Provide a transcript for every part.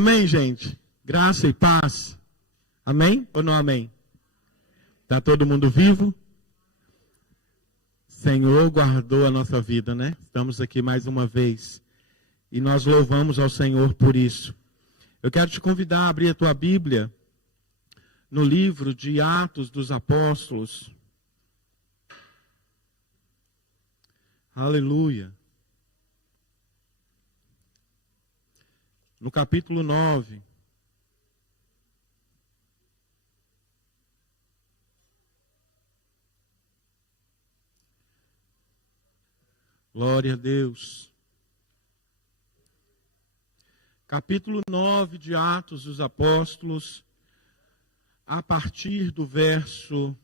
Amém, gente? Graça e paz. Amém ou não amém? Está todo mundo vivo? Senhor guardou a nossa vida, né? Estamos aqui mais uma vez. E nós louvamos ao Senhor por isso. Eu quero te convidar a abrir a tua Bíblia no livro de Atos dos Apóstolos. Aleluia. No capítulo 9. Glória a Deus. Capítulo 9 de Atos dos Apóstolos, a partir do verso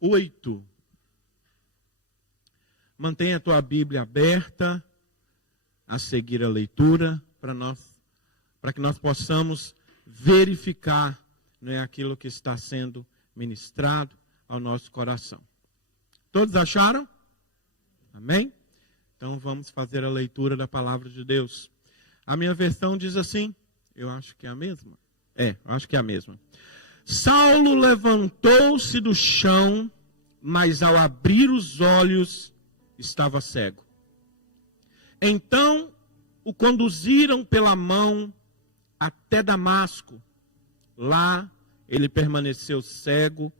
8. Mantenha a tua Bíblia aberta a seguir a leitura para que nós possamos verificar, aquilo que está sendo ministrado ao nosso coração. Todos acharam? Amém? Então vamos fazer a leitura da palavra de Deus. A minha versão diz assim, eu acho que é a mesma. Acho que é a mesma. Saulo levantou-se do chão, mas ao abrir os olhos estava cego. Então o conduziram pela mão até Damasco. Lá ele permaneceu cego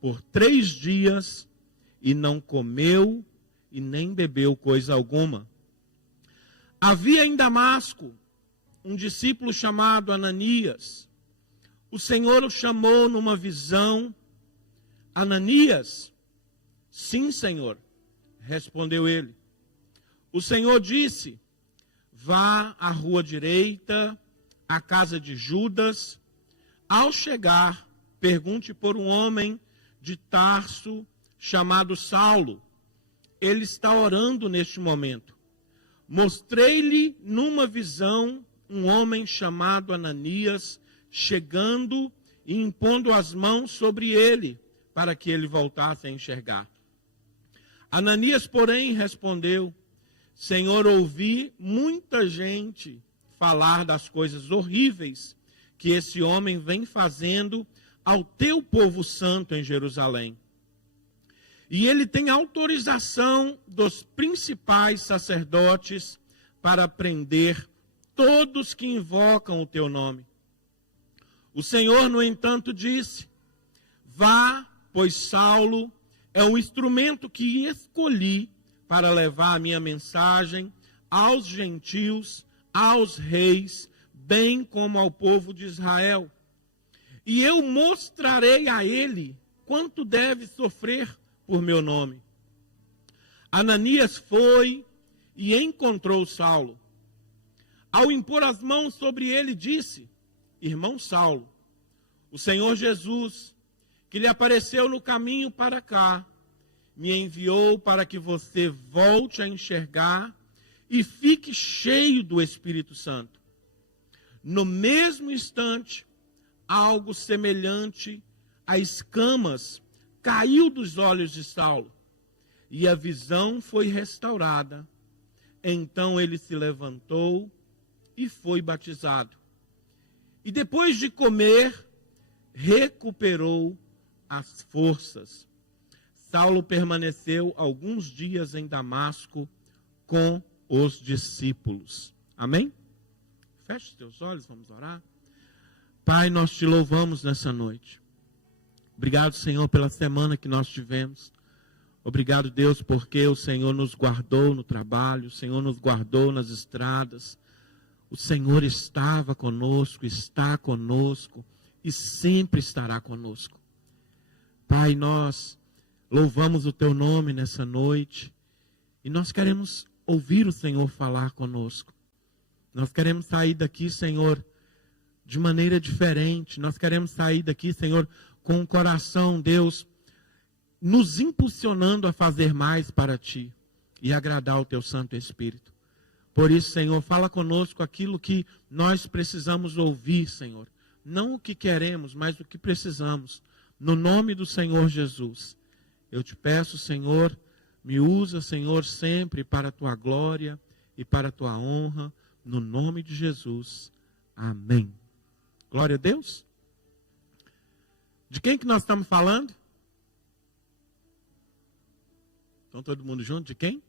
por 3 dias e não comeu e nem bebeu coisa alguma. Havia em Damasco um discípulo chamado Ananias. O Senhor o chamou numa visão. Ananias? Sim, Senhor, respondeu ele. O Senhor disse: vá à rua direita, à casa de Judas. Ao chegar, pergunte por um homem de Tarso chamado Saulo. Ele está orando neste momento. Mostrei-lhe numa visão um homem chamado Ananias, chegando e impondo as mãos sobre ele, para que ele voltasse a enxergar. Ananias, porém, respondeu: Senhor, ouvi muita gente falar das coisas horríveis que esse homem vem fazendo ao teu povo santo em Jerusalém. E ele tem autorização dos principais sacerdotes para prender todos que invocam o teu nome. O Senhor, no entanto, disse: vá, pois Saulo é o instrumento que escolhi para levar a minha mensagem aos gentios, aos reis, bem como ao povo de Israel. E eu mostrarei a ele quanto deve sofrer por meu nome. Ananias foi e encontrou Saulo. Ao impor as mãos sobre ele, disse: irmão Saulo, o Senhor Jesus, que lhe apareceu no caminho para cá, me enviou para que você volte a enxergar e fique cheio do Espírito Santo. No mesmo instante, algo semelhante a escamas caiu dos olhos de Saulo, e a visão foi restaurada. Então ele se levantou e foi batizado. E depois de comer, recuperou as forças. Saulo permaneceu alguns dias em Damasco com os discípulos. Amém? Feche os teus olhos, vamos orar. Pai, nós te louvamos nessa noite. Obrigado, Senhor, pela semana que nós tivemos. Obrigado, Deus, porque o Senhor nos guardou no trabalho, o Senhor nos guardou nas estradas. O Senhor estava conosco, está conosco e sempre estará conosco. Pai, nós louvamos o teu nome nessa noite e nós queremos ouvir o Senhor falar conosco. Nós queremos sair daqui, Senhor, de maneira diferente. Nós queremos sair daqui, Senhor, com o coração, Deus, nos impulsionando a fazer mais para Ti e agradar o Teu Santo Espírito. Por isso, Senhor, fala conosco aquilo que nós precisamos ouvir, Senhor. Não o que queremos, mas o que precisamos. No nome do Senhor Jesus, eu te peço, Senhor, me usa, Senhor, sempre para a Tua glória e para a Tua honra. No nome de Jesus. Amém. Glória a Deus. De quem que nós estamos falando? Estão todo mundo junto? De quem?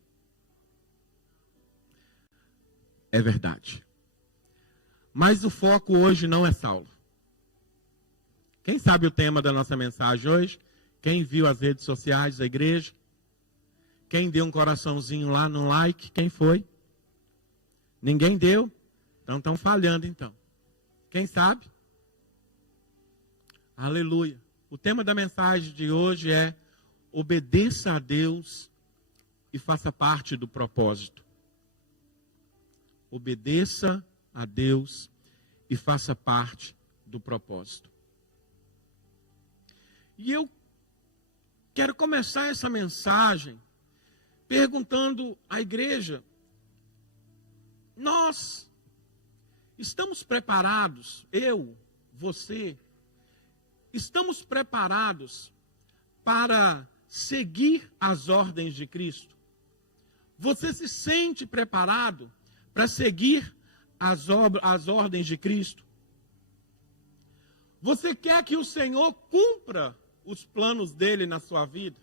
É verdade. Mas o foco hoje não é Saulo. Quem sabe o tema da nossa mensagem hoje? Quem viu as redes sociais da igreja? Quem deu um coraçãozinho lá no like? Quem foi? Ninguém deu? Então estão falhando então. Quem sabe? Aleluia. O tema da mensagem de hoje é: obedeça a Deus e faça parte do propósito. Obedeça a Deus e faça parte do propósito. E eu quero começar essa mensagem perguntando à igreja: nós estamos preparados, eu, você, estamos preparados para seguir as ordens de Cristo? Você se sente preparado para seguir as ordens de Cristo? Você quer que o Senhor cumpra os planos dele na sua vida?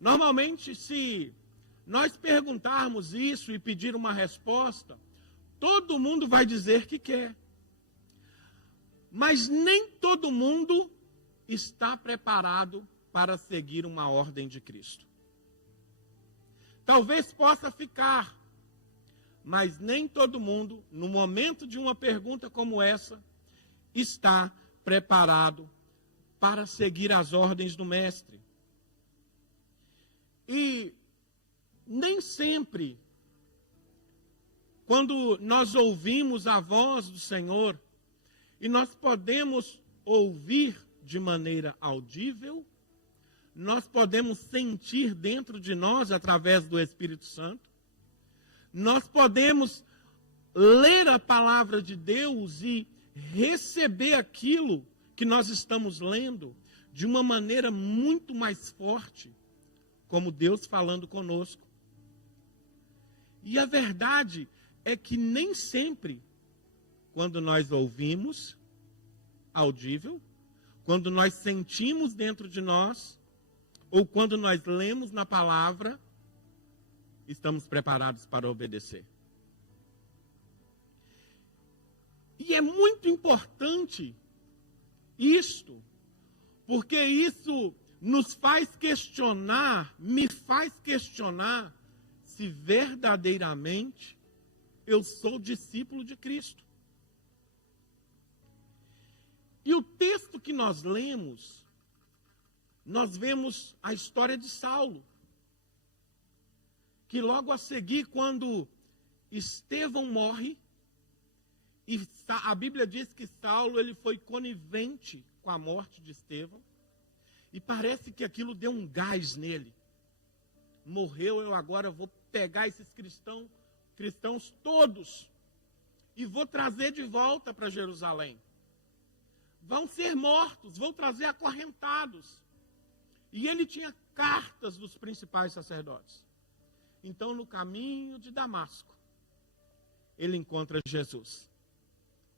Normalmente, se nós perguntarmos isso e pedir uma resposta, todo mundo vai dizer que quer. Mas nem todo mundo está preparado para seguir uma ordem de Cristo. Talvez possa ficar, mas nem todo mundo, no momento de uma pergunta como essa, está preparado para seguir as ordens do Mestre. E nem sempre, quando nós ouvimos a voz do Senhor, e nós podemos ouvir de maneira audível, nós podemos sentir dentro de nós, através do Espírito Santo, nós podemos ler a palavra de Deus e receber aquilo que nós estamos lendo de uma maneira muito mais forte, como Deus falando conosco. E a verdade é que nem sempre, quando nós ouvimos audível, quando nós sentimos dentro de nós, ou quando nós lemos na palavra, estamos preparados para obedecer. E é muito importante isto, porque isso nos faz questionar, me faz questionar, se verdadeiramente eu sou discípulo de Cristo. E o texto que nós lemos, nós vemos a história de Saulo, que logo a seguir, quando Estevão morre, e a Bíblia diz que Saulo ele foi conivente com a morte de Estevão, e parece que aquilo deu um gás nele. Morreu, eu agora vou pegar esses cristãos todos e vou trazer de volta para Jerusalém. Vão ser mortos, vou trazer acorrentados. E ele tinha cartas dos principais sacerdotes. Então, no caminho de Damasco, ele encontra Jesus,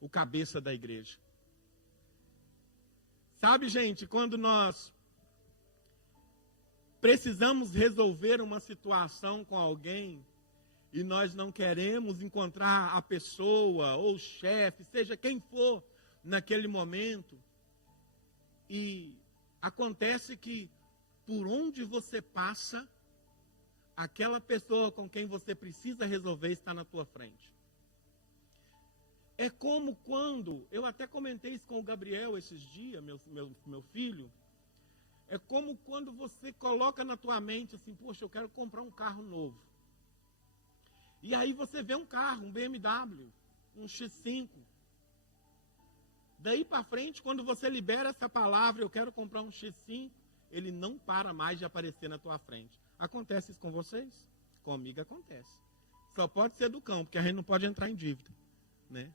o cabeça da igreja. Sabe, gente, quando nós precisamos resolver uma situação com alguém e nós não queremos encontrar a pessoa ou o chefe, seja quem for naquele momento, e acontece que por onde você passa, aquela pessoa com quem você precisa resolver está na tua frente. É como quando, eu até comentei isso com o Gabriel esses dias, meu filho, é como quando você coloca na tua mente assim, poxa, eu quero comprar um carro novo. E aí você vê um carro, um BMW, um X5. Daí para frente, quando você libera essa palavra, eu quero comprar um X5, ele não para mais de aparecer na tua frente. Acontece isso com vocês? Comigo acontece. Só pode ser do cão, porque a gente não pode entrar em dívida, né?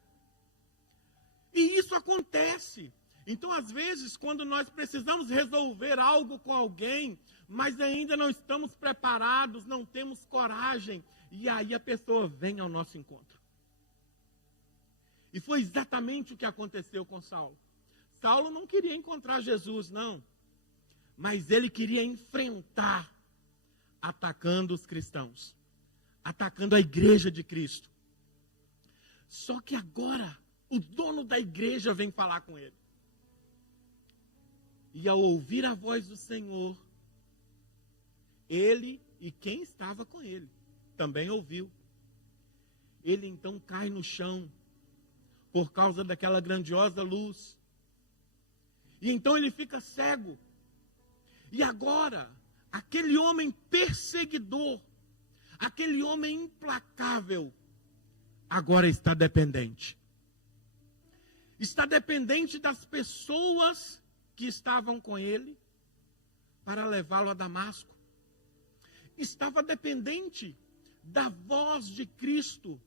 E isso acontece. Então, às vezes, quando nós precisamos resolver algo com alguém, mas ainda não estamos preparados, não temos coragem, e aí a pessoa vem ao nosso encontro. E foi exatamente o que aconteceu com Saulo. Saulo não queria encontrar Jesus, não. Mas ele queria enfrentar, atacando os cristãos, atacando a igreja de Cristo. Só que agora, o dono da igreja vem falar com ele. E ao ouvir a voz do Senhor, ele e quem estava com ele também ouviu. Ele então cai no chão, por causa daquela grandiosa luz. E então ele fica cego. E agora, aquele homem perseguidor, aquele homem implacável, agora está dependente. Está dependente das pessoas que estavam com ele para levá-lo a Damasco. Estava dependente da voz de Cristo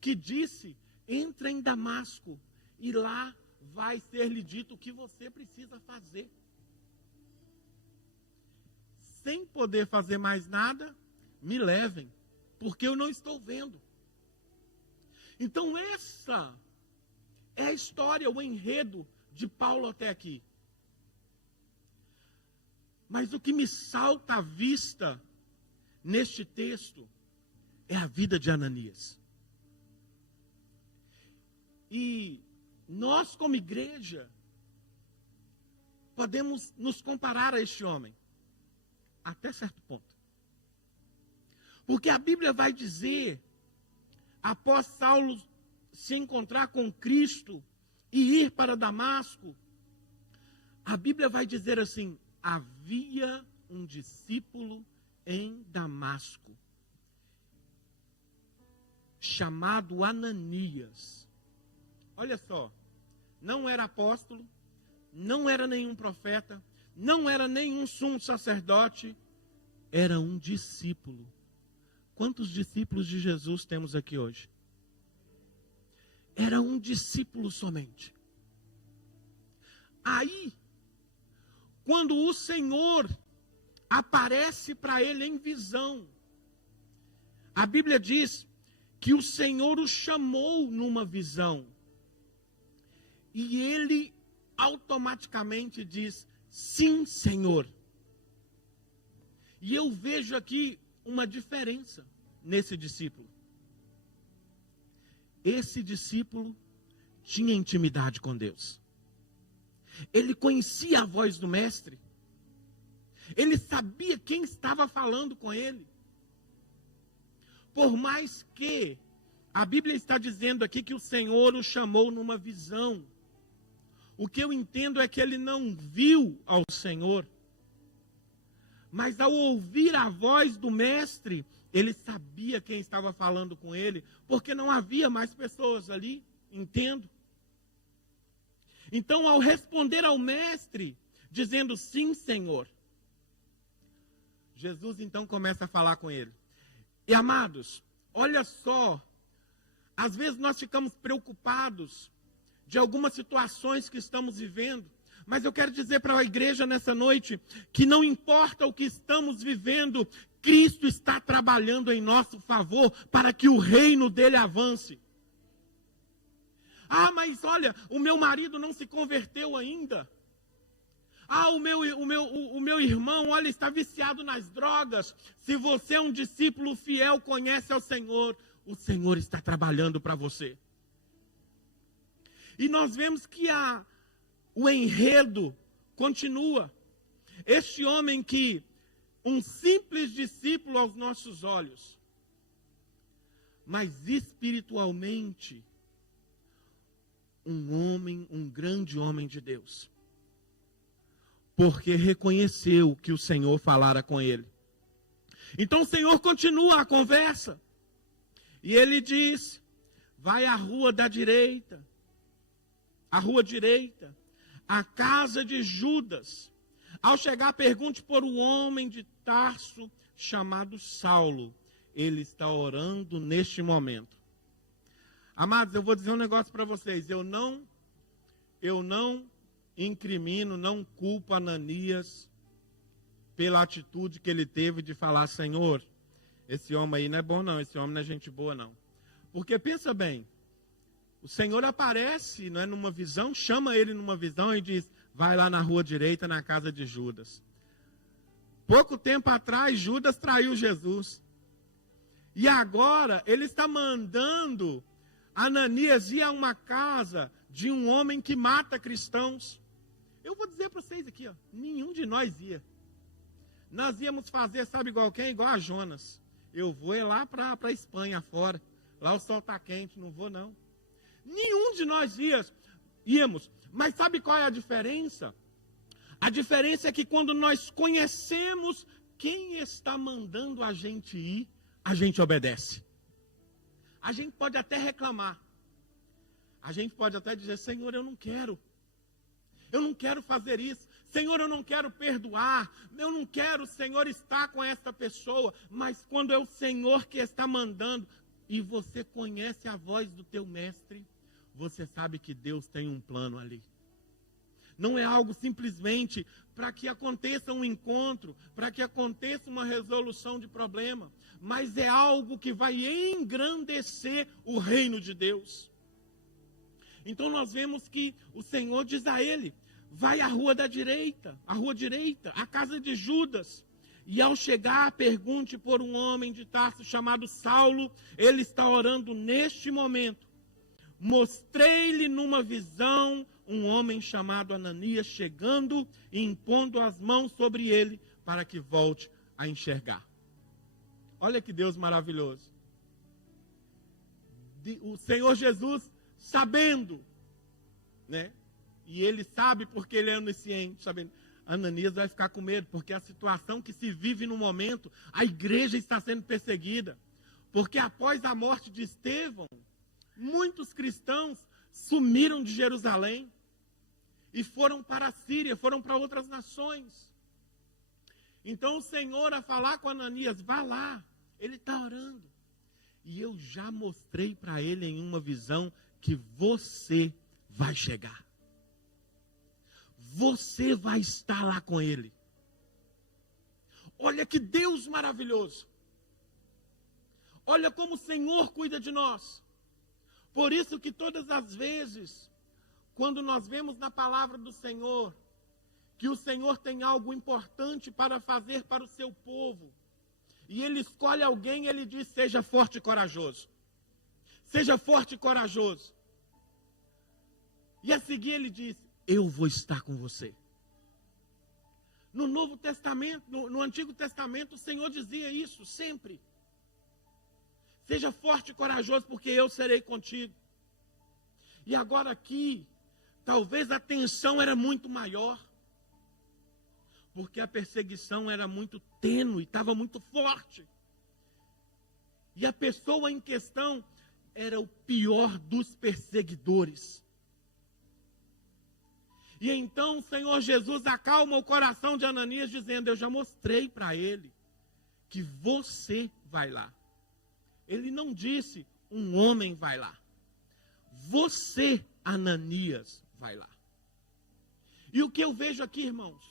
que disse: entra em Damasco e lá vai ser-lhe dito o que você precisa fazer. Sem poder fazer mais nada, me levem, porque eu não estou vendo. Então essa é a história, o enredo de Paulo até aqui. Mas o que me salta à vista neste texto é a vida de Ananias. E nós, como igreja, podemos nos comparar a este homem, até certo ponto. Porque a Bíblia vai dizer, após Saulo se encontrar com Cristo e ir para Damasco, a Bíblia vai dizer assim: havia um discípulo em Damasco, chamado Ananias. Olha só, não era apóstolo, não era nenhum profeta, não era nenhum sumo sacerdote, era um discípulo. Quantos discípulos de Jesus temos aqui hoje? Era um discípulo somente. Aí, quando o Senhor aparece para ele em visão, a Bíblia diz que o Senhor o chamou numa visão. E ele automaticamente diz: sim, Senhor. E eu vejo aqui uma diferença nesse discípulo. Esse discípulo tinha intimidade com Deus. Ele conhecia a voz do Mestre. Ele sabia quem estava falando com ele. Por mais que a Bíblia está dizendo aqui que o Senhor o chamou numa visão, o que eu entendo é que ele não viu ao Senhor, mas ao ouvir a voz do Mestre, ele sabia quem estava falando com ele, porque não havia mais pessoas ali, entendo. Então, ao responder ao Mestre, dizendo sim, Senhor, Jesus então começa a falar com ele. E amados, olha só, às vezes nós ficamos preocupados de algumas situações que estamos vivendo, mas eu quero dizer para a igreja nessa noite, que não importa o que estamos vivendo, Cristo está trabalhando em nosso favor, para que o reino dele avance. Ah, mas olha, o meu marido não se converteu ainda. Ah, o meu irmão, olha, está viciado nas drogas. Se você é um discípulo fiel, conhece ao Senhor, o Senhor está trabalhando para você. E nós vemos que o enredo continua. Este homem que, um simples discípulo aos nossos olhos, mas espiritualmente, um grande homem de Deus. Porque reconheceu que o Senhor falara com ele. Então o Senhor continua a conversa. E ele diz: vai à rua da direita, a rua direita, a casa de Judas. Ao chegar, pergunte por um homem de Tarso chamado Saulo. Ele está orando neste momento. Amados, eu vou dizer um negócio para vocês. Eu não incrimino, não culpo Ananias pela atitude que ele teve de falar: Senhor, esse homem aí não é bom não, esse homem não é gente boa não. Porque pensa bem, O Senhor aparece, não é, numa visão, chama ele numa visão e diz, vai lá na rua direita, na casa de Judas. Pouco tempo atrás, Judas traiu Jesus. E agora, ele está mandando Ananias ir a uma casa de um homem que mata cristãos. Eu vou dizer para vocês aqui, ó, nenhum de nós ia. Nós íamos fazer, sabe igual quem? Igual a Jonas. Eu vou é lá para a Espanha fora. Lá o sol está quente, não vou não. Nenhum de nós íamos. Mas sabe qual é a diferença? A diferença é que quando nós conhecemos quem está mandando a gente ir, a gente obedece. A gente pode até reclamar. A gente pode até dizer, Senhor, eu não quero. Eu não quero fazer isso. Senhor, eu não quero perdoar. Eu não quero, Senhor, estar com essa pessoa. Mas quando é o Senhor que está mandando, e você conhece a voz do teu mestre, você sabe que Deus tem um plano ali. Não é algo simplesmente para que aconteça um encontro, para que aconteça uma resolução de problema, mas é algo que vai engrandecer o reino de Deus. Então nós vemos que o Senhor diz a ele, vai à rua direita, a casa de Judas. E ao chegar, pergunte por um homem de Tarso chamado Saulo, ele está orando neste momento. Mostrei-lhe numa visão um homem chamado Ananias chegando e impondo as mãos sobre ele para que volte a enxergar. Olha que Deus maravilhoso. O Senhor Jesus sabendo, né? E ele sabe porque ele é onisciente, sabendo. Ananias vai ficar com medo, porque a situação que se vive no momento, a igreja está sendo perseguida. Porque após a morte de Estevão, muitos cristãos sumiram de Jerusalém e foram para a Síria, foram para outras nações. Então o Senhor a falar com Ananias, vá lá, ele está orando. E eu já mostrei para ele em uma visão que você vai chegar. Você vai estar lá com ele. Olha que Deus maravilhoso. Olha como o Senhor cuida de nós. Por isso que todas as vezes, quando nós vemos na palavra do Senhor, que o Senhor tem algo importante para fazer para o seu povo, e ele escolhe alguém, ele diz, seja forte e corajoso. Seja forte e corajoso. E a seguir ele diz, eu vou estar com você. No Novo Testamento, no Antigo Testamento, o Senhor dizia isso sempre. Seja forte e corajoso, porque eu serei contigo. E agora aqui, talvez a tensão era muito maior. Porque a perseguição era muito tênue, estava muito forte. E a pessoa em questão era o pior dos perseguidores. E então o Senhor Jesus acalma o coração de Ananias, dizendo, eu já mostrei para ele que você vai lá. Ele não disse, um homem vai lá. Você, Ananias, vai lá. E o que eu vejo aqui, irmãos?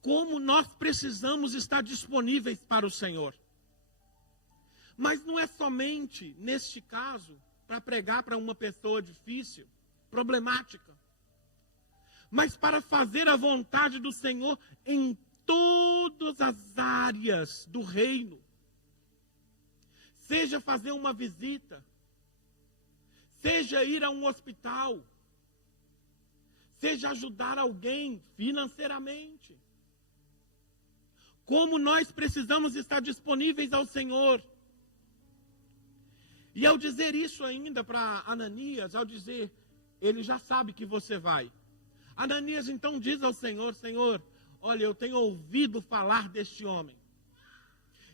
Como nós precisamos estar disponíveis para o Senhor. Mas não é somente, neste caso, para pregar para uma pessoa difícil, problemática, mas para fazer a vontade do Senhor em todas as áreas do reino. Seja fazer uma visita, seja ir a um hospital, seja ajudar alguém financeiramente. Como nós precisamos estar disponíveis ao Senhor. E ao dizer isso ainda para Ananias, ao dizer, ele já sabe que você vai. Ananias então diz ao Senhor, Senhor, olha, eu tenho ouvido falar deste homem.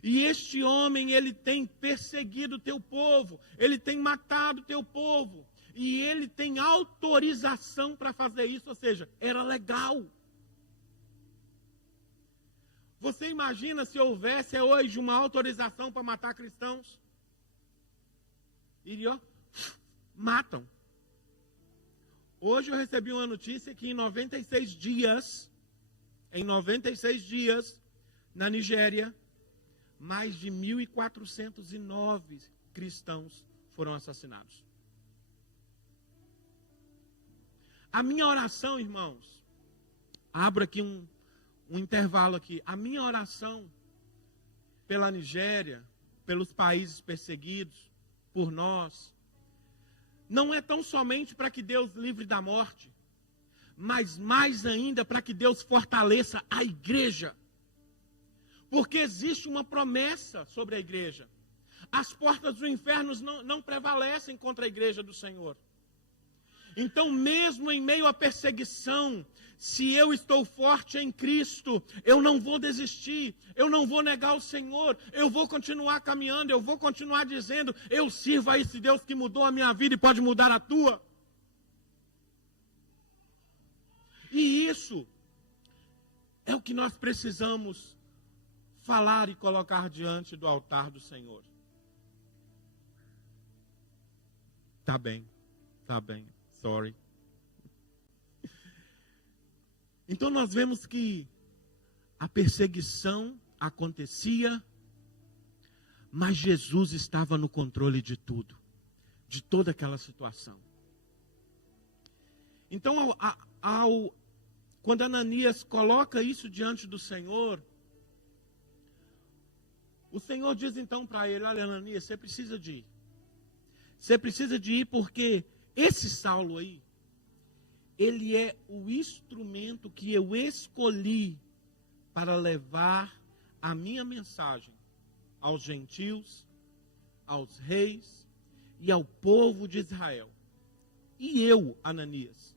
E este homem, ele tem perseguido o teu povo, ele tem matado o teu povo. E ele tem autorização para fazer isso, ou seja, era legal. Você imagina se houvesse hoje uma autorização para matar cristãos? Iriam, matam. Hoje eu recebi uma notícia que em 96 dias, na Nigéria, mais de 1.409 cristãos foram assassinados. A minha oração, irmãos, abro aqui um intervalo aqui. A minha oração pela Nigéria, pelos países perseguidos, por nós, não é tão somente para que Deus livre da morte, mas mais ainda para que Deus fortaleça a igreja. Porque existe uma promessa sobre a igreja. As portas do inferno não prevalecem contra a igreja do Senhor. Então, mesmo em meio à perseguição, se eu estou forte em Cristo, eu não vou desistir, eu não vou negar o Senhor, eu vou continuar caminhando, eu vou continuar dizendo, eu sirvo a esse Deus que mudou a minha vida e pode mudar a tua. E isso é o que nós precisamos falar e colocar diante do altar do Senhor. Tá bem, sorry. Então nós vemos que a perseguição acontecia, mas Jesus estava no controle de tudo, de toda aquela situação. Então, quando Ananias coloca isso diante do Senhor, o Senhor diz então para ele, olha Ananias, você precisa de ir. Você precisa de ir porque esse Saulo aí, ele é o instrumento que eu escolhi para levar a minha mensagem aos gentios, aos reis e ao povo de Israel. E eu, Ananias,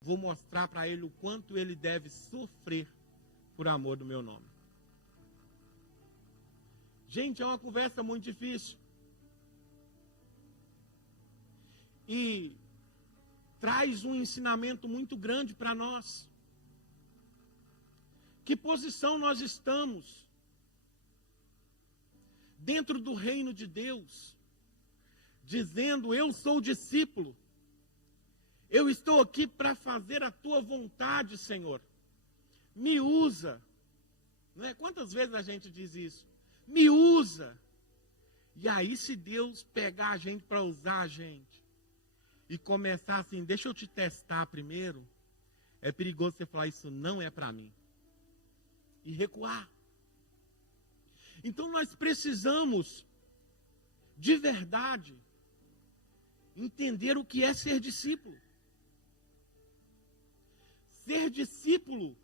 vou mostrar para ele o quanto ele deve sofrer por amor do meu nome. Gente, é uma conversa muito difícil. E traz um ensinamento muito grande para nós. Que posição nós estamos dentro do reino de Deus, dizendo, eu sou discípulo, eu estou aqui para fazer a tua vontade, Senhor, me usa. Não é? Quantas vezes a gente diz isso? Me usa. E aí se Deus pegar a gente para usar a gente, e começar assim, deixa eu te testar primeiro, é perigoso você falar, isso não é para mim. E recuar. Então nós precisamos, de verdade, entender o que é ser discípulo. Ser discípulo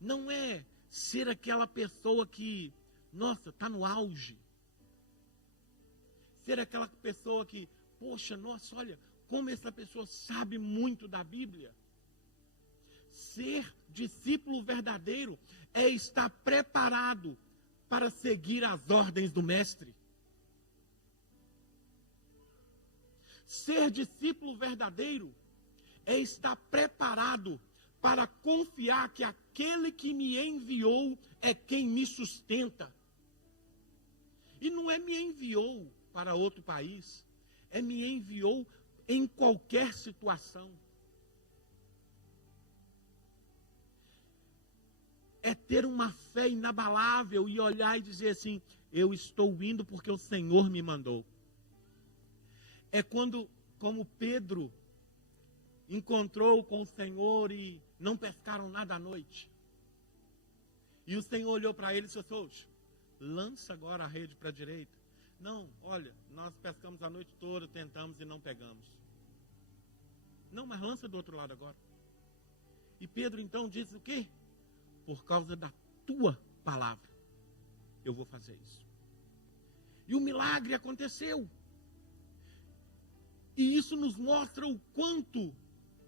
não é ser aquela pessoa que, nossa, está no auge. Ser aquela pessoa que, poxa, nossa, olha, como essa pessoa sabe muito da Bíblia. Ser discípulo verdadeiro é estar preparado para seguir as ordens do Mestre. Ser discípulo verdadeiro é estar preparado para confiar que aquele que me enviou é quem me sustenta. E não é me enviou para outro país, é me enviou em qualquer situação. É ter uma fé inabalável e olhar e dizer assim, eu estou indo porque o Senhor me mandou. É quando, como Pedro encontrou com o Senhor e não pescaram nada à noite. E o Senhor olhou para ele e disse, oxe, lança agora a rede para a direita. Não, olha, nós pescamos a noite toda, tentamos e não pegamos. Não, mas lança do outro lado agora. E Pedro então disse o quê? Por causa da tua palavra, eu vou fazer isso. E o milagre aconteceu. E isso nos mostra o quanto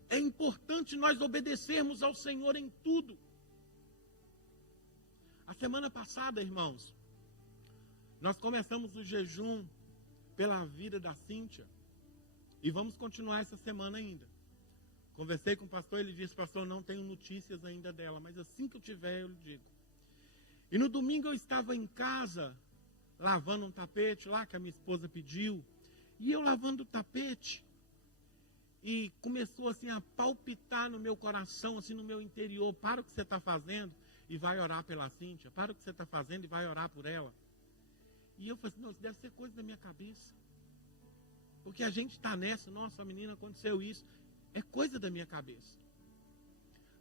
é importante nós obedecermos ao Senhor em tudo. A semana passada, irmãos, nós começamos o jejum pela vida da Cíntia. E vamos continuar essa semana ainda. Conversei com o pastor, ele disse, pastor, não tenho notícias ainda dela, mas assim que eu tiver, eu lhe digo. E no domingo eu estava em casa, lavando um tapete lá, que a minha esposa pediu, e eu lavando o tapete, e começou assim a palpitar no meu coração, assim no meu interior, para o que você está fazendo e vai orar pela Cíntia, para o que você está fazendo e vai orar por ela. E eu falei assim, não, isso deve ser coisa da minha cabeça. Porque a gente está nessa, nossa, menina, aconteceu isso. É coisa da minha cabeça.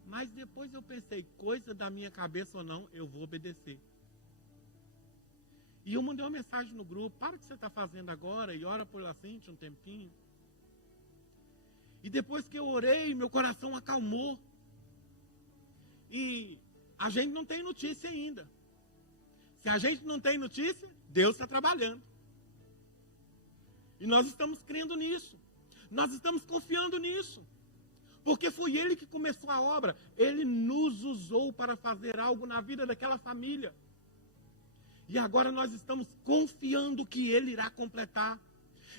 Mas depois eu pensei, coisa da minha cabeça ou não, eu vou obedecer. E eu mandei uma mensagem no grupo, para o que você está fazendo agora e ora por Lacinte um tempinho. E depois que eu orei, meu coração acalmou. E a gente não tem notícia ainda. Se a gente não tem notícia, Deus está trabalhando. E nós estamos crendo nisso. Nós estamos confiando nisso. Porque foi Ele que começou a obra. Ele nos usou para fazer algo na vida daquela família. E agora nós estamos confiando que Ele irá completar.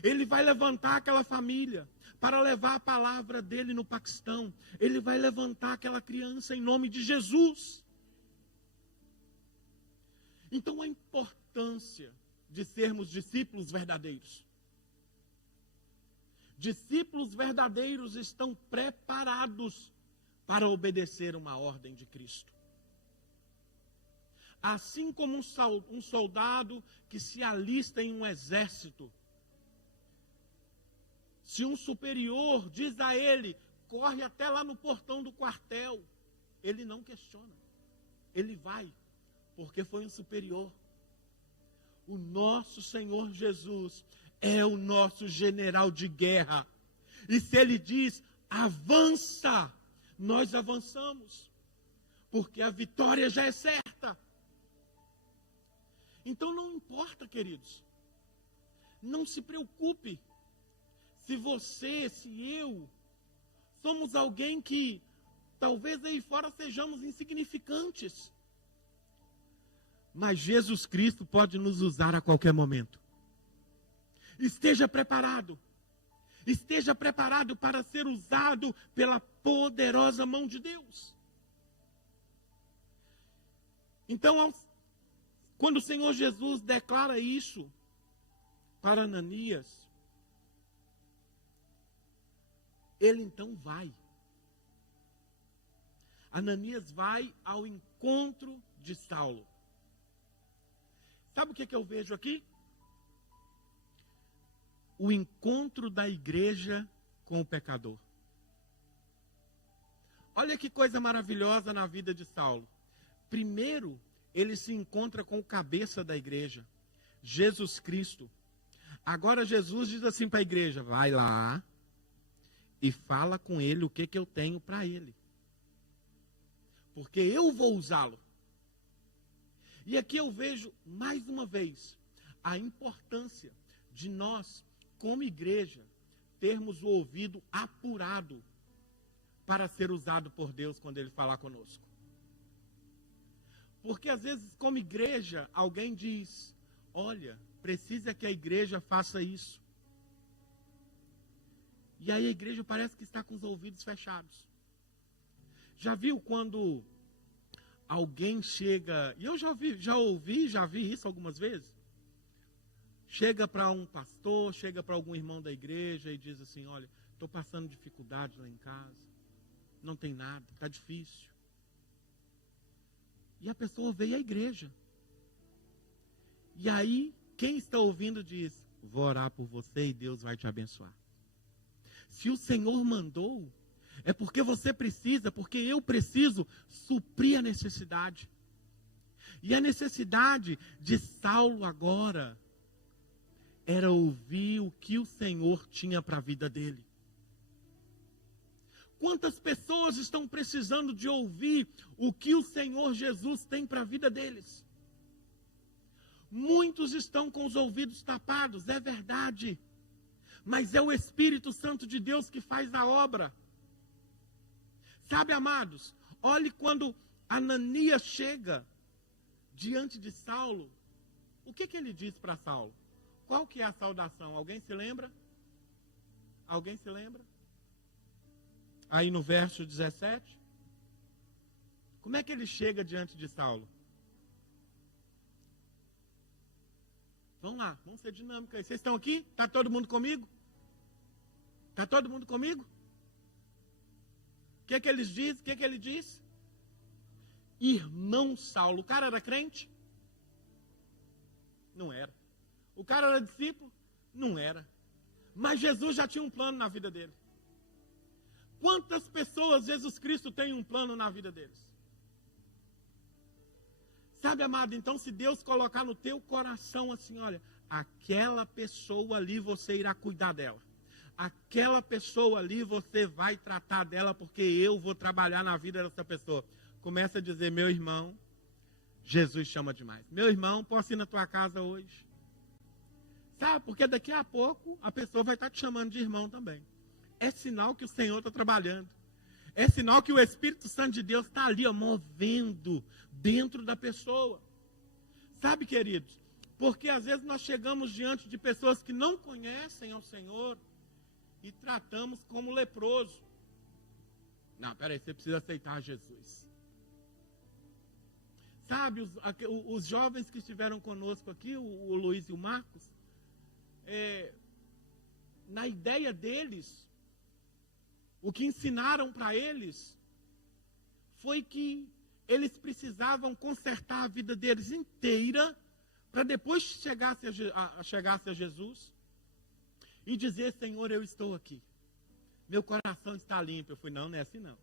Ele vai levantar aquela família para levar a palavra dele no Paquistão. Ele vai levantar aquela criança em nome de Jesus. Então a importância de sermos discípulos verdadeiros. Discípulos verdadeiros estão preparados para obedecer uma ordem de Cristo. Assim como um soldado que se alista em um exército, se um superior diz a ele, corre até lá no portão do quartel, ele não questiona, ele vai, porque foi um superior. O nosso Senhor Jesus é o nosso general de guerra. E se Ele diz, avança, nós avançamos. Porque a vitória já é certa. Então não importa, queridos. Não se preocupe. Se você, se eu, somos alguém que talvez aí fora sejamos insignificantes. Mas Jesus Cristo pode nos usar a qualquer momento. Esteja preparado. Esteja preparado para ser usado pela poderosa mão de Deus. Então, quando o Senhor Jesus declara isso para Ananias, ele então vai. Ananias vai ao encontro de Saulo. Sabe o que eu vejo aqui? O encontro da igreja com o pecador. Olha que coisa maravilhosa na vida de Saulo. Primeiro, ele se encontra com o cabeça da igreja, Jesus Cristo. Agora Jesus diz assim para a igreja, vai lá e fala com ele o que eu tenho para ele. Porque eu vou usá-lo. E aqui eu vejo, mais uma vez, a importância de nós, como igreja, termos o ouvido apurado para ser usado por Deus quando Ele falar conosco. Porque às vezes, como igreja, alguém diz, olha, precisa que a igreja faça isso. E aí a igreja parece que está com os ouvidos fechados. Já viu quando alguém chega, e eu já vi isso algumas vezes, chega para um pastor, chega para algum irmão da igreja e diz assim, olha, estou passando dificuldade lá em casa, não tem nada, está difícil. E a pessoa veio à igreja. E aí, quem está ouvindo diz, vou orar por você e Deus vai te abençoar. Se o Senhor mandou, é porque você precisa, porque eu preciso suprir a necessidade. E a necessidade de Saulo agora era ouvir o que o Senhor tinha para a vida dele. Quantas pessoas estão precisando de ouvir o que o Senhor Jesus tem para a vida deles? Muitos estão com os ouvidos tapados, é verdade. Mas é o Espírito Santo de Deus que faz a obra. Sabe, amados, olhe quando Ananias chega diante de Saulo, o que ele diz para Saulo? Qual que é a saudação? Alguém se lembra? Alguém se lembra? Aí no verso 17. Como é que ele chega diante de Saulo? Vamos lá, vamos ser dinâmicos aí. Vocês estão aqui? Está todo mundo comigo? Está todo mundo comigo? O que que eles dizem? O que ele diz? Irmão Saulo. O cara era crente? Não era. O cara era discípulo? Não era. Mas Jesus já tinha um plano na vida dele. Quantas pessoas Jesus Cristo tem um plano na vida deles? Sabe, amado, então se Deus colocar no teu coração assim, olha, aquela pessoa ali você irá cuidar dela. Aquela pessoa ali você vai tratar dela porque eu vou trabalhar na vida dessa pessoa. Começa a dizer, meu irmão, Jesus chama demais. Meu irmão, posso ir na tua casa hoje? Sabe, porque daqui a pouco a pessoa vai estar te chamando de irmão também. É sinal que o Senhor está trabalhando. É sinal que o Espírito Santo de Deus está ali, ó, movendo dentro da pessoa. Sabe, queridos, porque às vezes nós chegamos diante de pessoas que não conhecem ao Senhor e tratamos como leproso. Não, peraí, você precisa aceitar Jesus. Sabe, os jovens que estiveram conosco aqui, o Luiz e o Marcos, na ideia deles, o que ensinaram para eles foi que eles precisavam consertar a vida deles inteira para depois chegasse a Jesus e dizer, Senhor, eu estou aqui. Meu coração está limpo. Eu falei, não é assim não.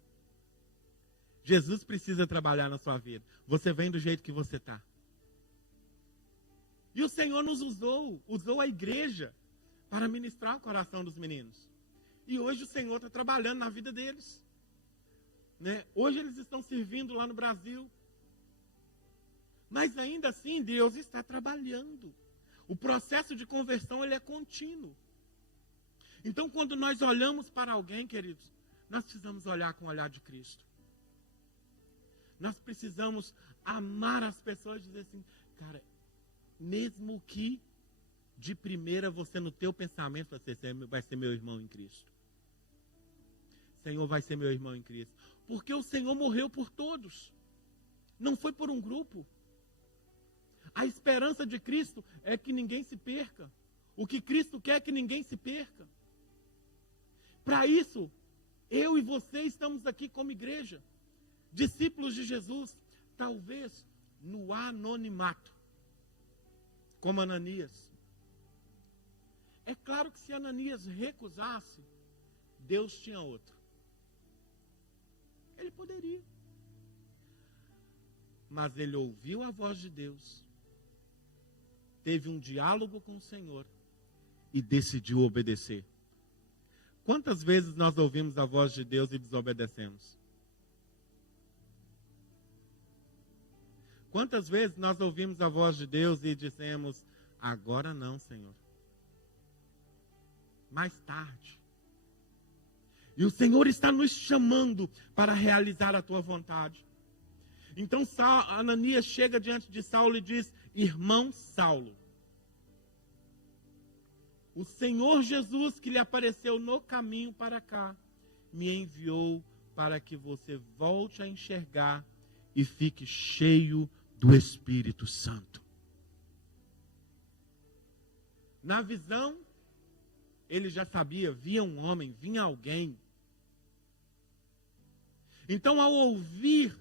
Jesus precisa trabalhar na sua vida. Você vem do jeito que você está. E o Senhor nos usou a igreja para ministrar o coração dos meninos. E hoje o Senhor está trabalhando na vida deles. Né? Hoje eles estão servindo lá no Brasil. Mas ainda assim Deus está trabalhando. O processo de conversão ele é contínuo. Então quando nós olhamos para alguém, queridos, nós precisamos olhar com o olhar de Cristo. Nós precisamos amar as pessoas e dizer assim, cara, mesmo que de primeira você no teu pensamento vai ser meu irmão em Cristo. Senhor vai ser meu irmão em Cristo. Porque o Senhor morreu por todos. Não foi por um grupo. A esperança de Cristo é que ninguém se perca. O que Cristo quer é que ninguém se perca. Para isso, eu e você estamos aqui como igreja. Discípulos de Jesus. Talvez no anonimato. Como Ananias. É claro que se Ananias recusasse, Deus tinha outro. Ele poderia. Mas ele ouviu a voz de Deus, teve um diálogo com o Senhor e decidiu obedecer. Quantas vezes nós ouvimos a voz de Deus e desobedecemos? Quantas vezes nós ouvimos a voz de Deus e dissemos, agora não, Senhor. Mais tarde. E o Senhor está nos chamando para realizar a tua vontade. Então Ananias chega diante de Saulo e diz, irmão Saulo, o Senhor Jesus que lhe apareceu no caminho para cá, me enviou para que você volte a enxergar e fique cheio do Espírito Santo. Na visão, ele já sabia, via um homem, vinha alguém. Então, ao ouvir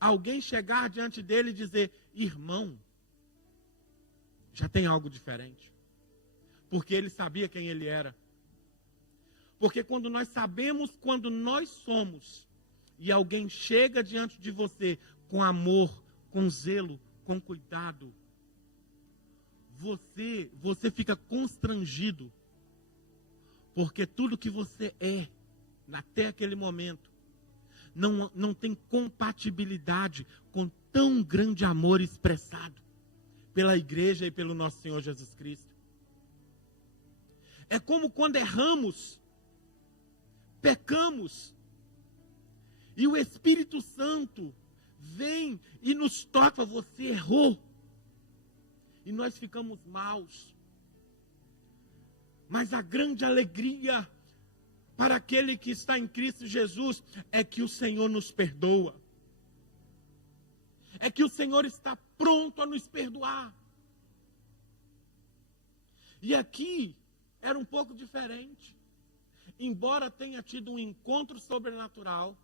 alguém chegar diante dele e dizer, irmão, já tem algo diferente. Porque ele sabia quem ele era. Porque quando nós sabemos quando nós somos, e alguém chega diante de você com amor, com zelo, com cuidado, você fica constrangido. Porque tudo que você é, até aquele momento, não tem compatibilidade com tão grande amor expressado pela igreja e pelo nosso Senhor Jesus Cristo. É como quando erramos, pecamos, e o Espírito Santo vem e nos toca, você errou, e nós ficamos maus. Mas a grande alegria para aquele que está em Cristo Jesus é que o Senhor nos perdoa. É que o Senhor está pronto a nos perdoar. E aqui era um pouco diferente. Embora tenha tido um encontro sobrenatural,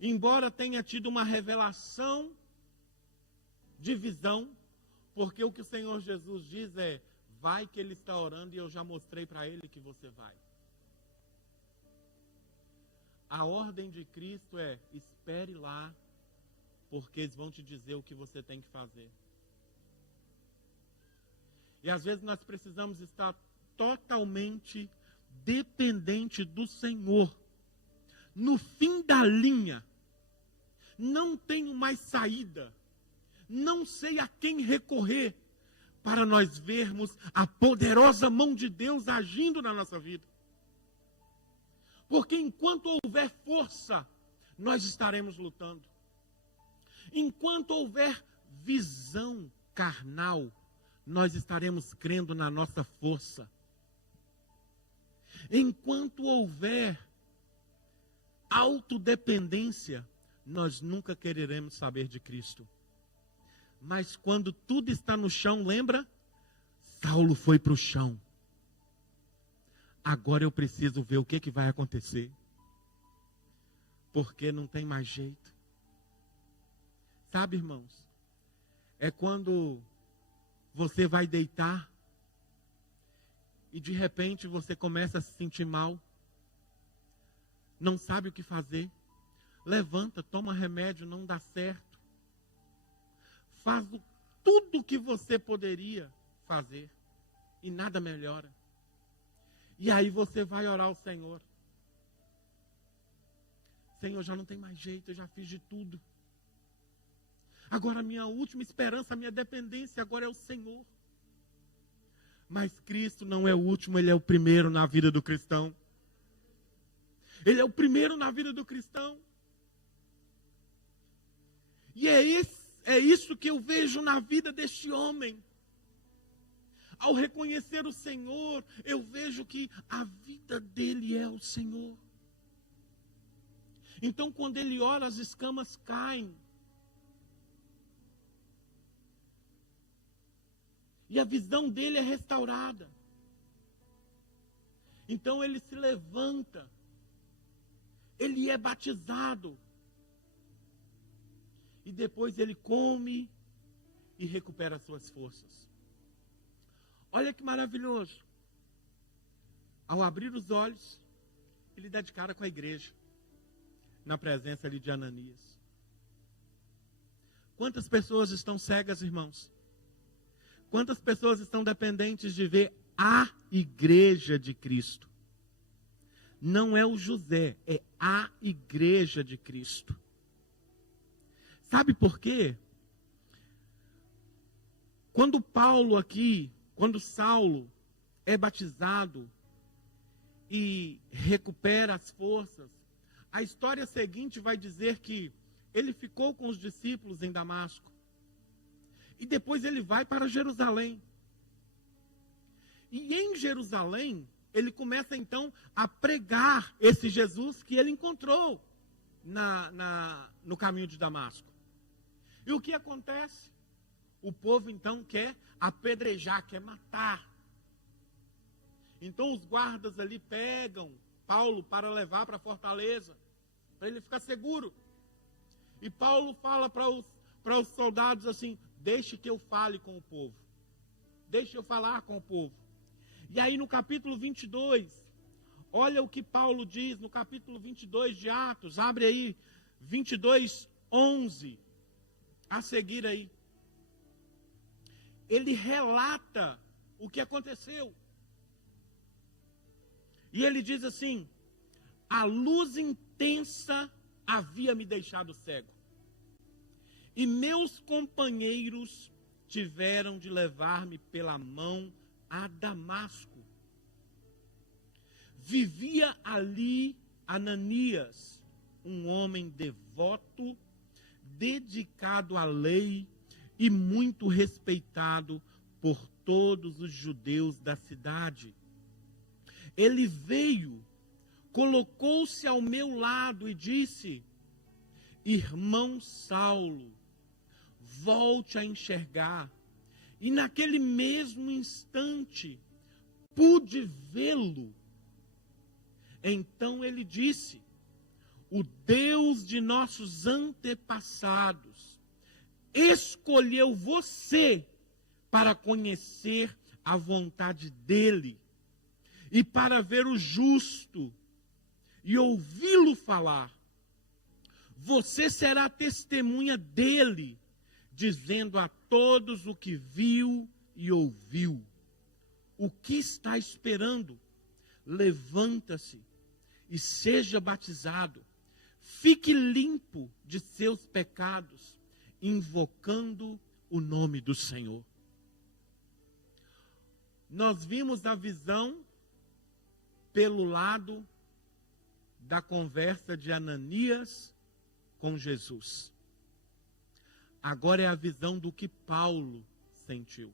embora tenha tido uma revelação de visão, porque o que o Senhor Jesus diz é, Vai que ele está orando e eu já mostrei para ele que você vai. A ordem de Cristo é: espere lá, porque eles vão te dizer o que você tem que fazer. E às vezes nós precisamos estar totalmente dependente do Senhor. No fim da linha, não tenho mais saída, não sei a quem recorrer, para nós vermos a poderosa mão de Deus agindo na nossa vida. Porque enquanto houver força, nós estaremos lutando. Enquanto houver visão carnal, nós estaremos crendo na nossa força. Enquanto houver autodependência, nós nunca quereremos saber de Cristo. Mas quando tudo está no chão, lembra? Saulo foi para o chão. Agora eu preciso ver o que vai acontecer. Porque não tem mais jeito. Sabe, irmãos? É quando você vai deitar e de repente você começa a se sentir mal. Não sabe o que fazer. Levanta, toma remédio, não dá certo. Faz tudo o que você poderia fazer e nada melhora. E aí você vai orar ao Senhor. Senhor, já não tem mais jeito, eu já fiz de tudo. Agora a minha última esperança, a minha dependência agora é o Senhor. Mas Cristo não é o último, Ele é o primeiro na vida do cristão. Ele é o primeiro na vida do cristão. E é isso que eu vejo na vida deste homem. Ao reconhecer o Senhor, eu vejo que a vida dele é o Senhor. Então, quando ele ora, as escamas caem. E a visão dele é restaurada. Então, ele se levanta. Ele é batizado. E depois ele come e recupera suas forças. Olha que maravilhoso. Ao abrir os olhos, ele dá de cara com a igreja. Na presença ali de Ananias. Quantas pessoas estão cegas, irmãos? Quantas pessoas estão dependentes de ver a igreja de Cristo? Não é o José, é a igreja de Cristo. Sabe por quê? Quando Saulo é batizado e recupera as forças, a história seguinte vai dizer que ele ficou com os discípulos em Damasco. E depois ele vai para Jerusalém. E em Jerusalém, ele começa então a pregar esse Jesus que ele encontrou no caminho de Damasco. E o que acontece? O povo então quer apedrejar, quer matar. Então os guardas ali pegam Paulo para levar para a fortaleza, para ele ficar seguro. E Paulo fala para os soldados assim: deixe que eu fale com o povo. Deixe eu falar com o povo. E aí no capítulo 22, olha o que Paulo diz no capítulo 22 de Atos. Abre aí, 22:11. A seguir aí. Ele relata o que aconteceu. E ele diz assim: a luz intensa havia me deixado cego. E meus companheiros tiveram de levar-me pela mão a Damasco. Vivia ali Ananias, um homem devoto, dedicado à lei e muito respeitado por todos os judeus da cidade. Ele veio, colocou-se ao meu lado e disse: irmão Saulo, volte a enxergar. E naquele mesmo instante, pude vê-lo. Então ele disse: o Deus de nossos antepassados escolheu você para conhecer a vontade dele, e para ver o justo e ouvi-lo falar, você será testemunha dele, dizendo a todos o que viu e ouviu. O que está esperando? Levanta-se e seja batizado. Fique limpo de seus pecados, invocando o nome do Senhor. Nós vimos a visão pelo lado da conversa de Ananias com Jesus. Agora é a visão do que Paulo sentiu.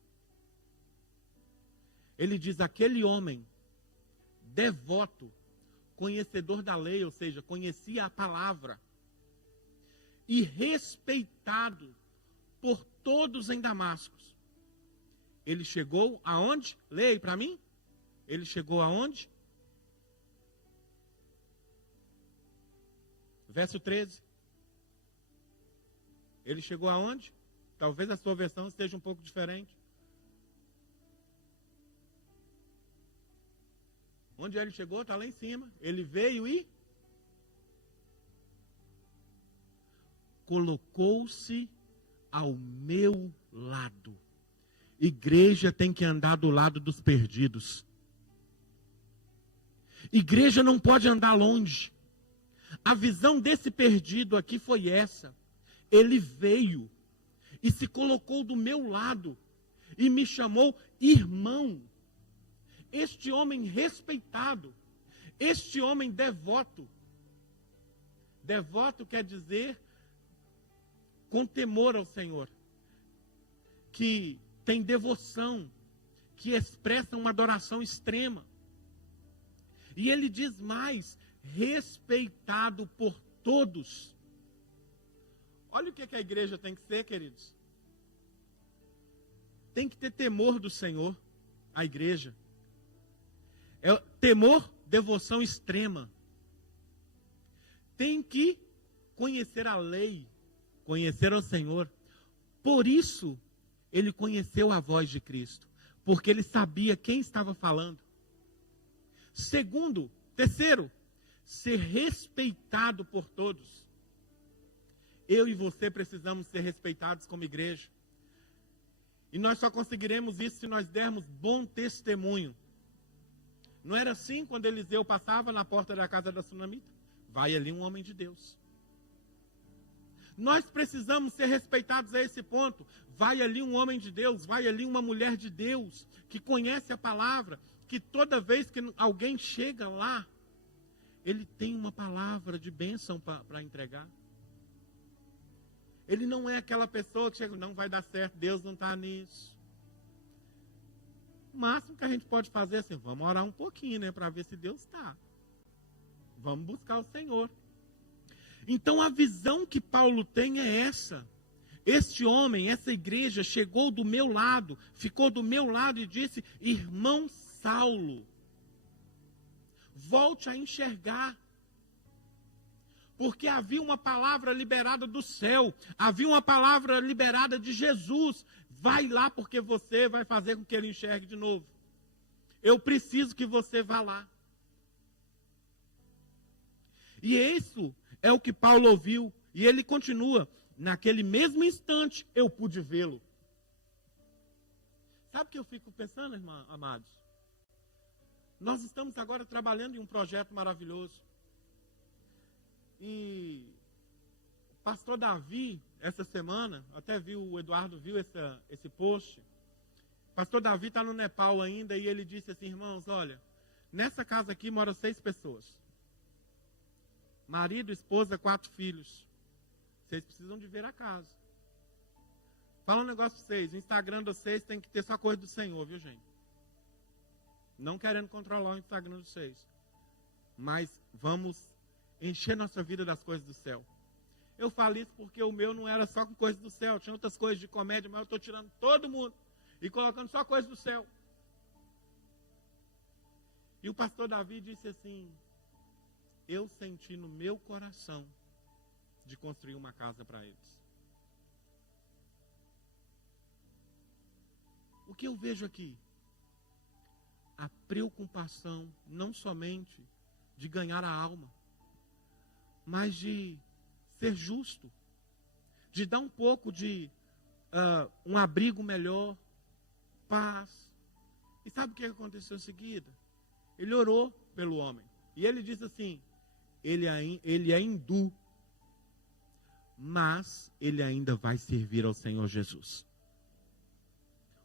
Ele diz: aquele homem devoto, conhecedor da lei, ou seja, conhecia a palavra, e respeitado por todos em Damasco. Ele chegou aonde? Leia aí para mim. Ele chegou aonde? Verso 13. Ele chegou aonde? Talvez a sua versão esteja um pouco diferente. Onde ele chegou? Está lá em cima. Ele veio e colocou-se ao meu lado. Igreja tem que andar do lado dos perdidos. Igreja não pode andar longe. A visão desse perdido aqui foi essa. Ele veio e se colocou do meu lado e me chamou irmão. Este homem respeitado, este homem devoto. Devoto quer dizer com temor ao Senhor, que tem devoção, que expressa uma adoração extrema. E ele diz mais, respeitado por todos. Olha o que a igreja tem que ser, queridos. Tem que ter temor do Senhor, a igreja. É temor, devoção extrema. Tem que conhecer a lei, conhecer ao Senhor. Por isso, ele conheceu a voz de Cristo, porque ele sabia quem estava falando. Terceiro, ser respeitado por todos. Eu e você precisamos ser respeitados como igreja. E nós só conseguiremos isso se nós dermos bom testemunho. Não era assim quando Eliseu passava na porta da casa da sunamita? Vai ali um homem de Deus. Nós precisamos ser respeitados a esse ponto. Vai ali um homem de Deus, vai ali uma mulher de Deus, que conhece a palavra, que toda vez que alguém chega lá, ele tem uma palavra de bênção para entregar. Ele não é aquela pessoa que chega, não vai dar certo, Deus não está nisso. O máximo que a gente pode fazer é assim, vamos orar um pouquinho, né, para ver se Deus está. Vamos buscar o Senhor. Então a visão que Paulo tem é essa. Este homem, essa igreja chegou do meu lado, ficou do meu lado e disse, irmão Saulo, volte a enxergar. Porque havia uma palavra liberada do céu, havia uma palavra liberada de Jesus. Vai lá porque você vai fazer com que ele enxergue de novo. Eu preciso que você vá lá. E isso é o que Paulo ouviu. E ele continua, naquele mesmo instante eu pude vê-lo. Sabe o que eu fico pensando, irmãos amados? Nós estamos agora trabalhando em um projeto maravilhoso. E o pastor Davi, essa semana, até o Eduardo viu esse post. O pastor Davi está no Nepal ainda e ele disse assim, irmãos, olha, nessa casa aqui moram 6 pessoas. Marido, esposa, 4 filhos. Vocês precisam de ver a casa. Fala um negócio para vocês, o Instagram de vocês tem que ter só coisa do Senhor, viu gente? Não querendo controlar o Instagram de vocês. Mas vamos encher nossa vida das coisas do céu. Eu falo isso porque o meu não era só com coisas do céu. Tinha outras coisas de comédia, mas eu estou tirando todo mundo e colocando só coisas do céu. E o pastor Davi disse assim, eu senti no meu coração de construir uma casa para eles. O que eu vejo aqui? a preocupação não somente de ganhar a alma, mas de ser justo, de dar um pouco de um abrigo melhor, paz. E sabe o que aconteceu em seguida? Ele orou pelo homem. E ele disse assim, ele é hindu, mas ele ainda vai servir ao Senhor Jesus.